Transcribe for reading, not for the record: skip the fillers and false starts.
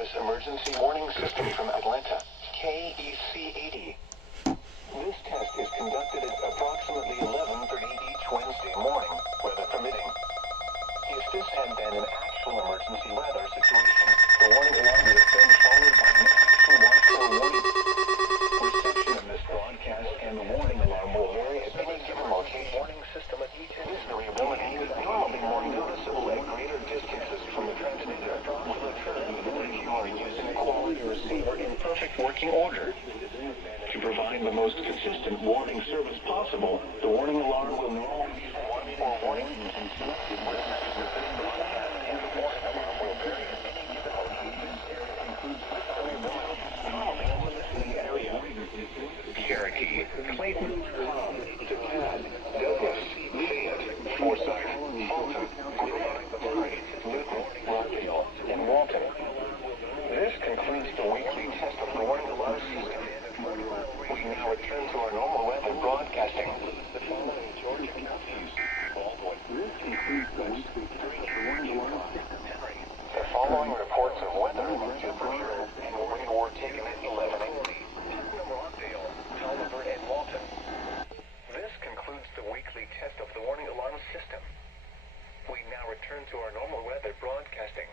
this emergency warning system from Atlanta, KEC-80. This test is conducted at approximately 11:30 each Wednesday morning, weather permitting. If this had been an actual emergency weather situation, the warning alarm would have been followed by an actual watch or warning. Reception of this broadcast and the warning alarm will vary at any given location. Warning system of This variability is normally more noticeable at greater distances from the transmitter, will occur if you are using a quality receiver in perfect working order. To provide the most consistent warning service possible, the warning alarm will normally be one or warning and selected messages within the broadcast, and the warning alarm will vary at any given location. Includes variability normally in the listening area. Cherokee, Clayton, Cobb, DeKalb, Douglas, Fayette, Forsyth, Fulton, Gwinnett, Newton, Rockdale, and Walton. This concludes the weekly test of the warning alarm system. We now return to our normal weather broadcasting. The following Georgia counties, Baldwin. This concludes the weekly test of the warning alarm system. The following reports of weather, temperature, and wind were taken at 11 a.m. Putnam, Rockdale, Tolliver, and Walton. This concludes the weekly test of the warning alarm system. We now return to our normal weather broadcasting.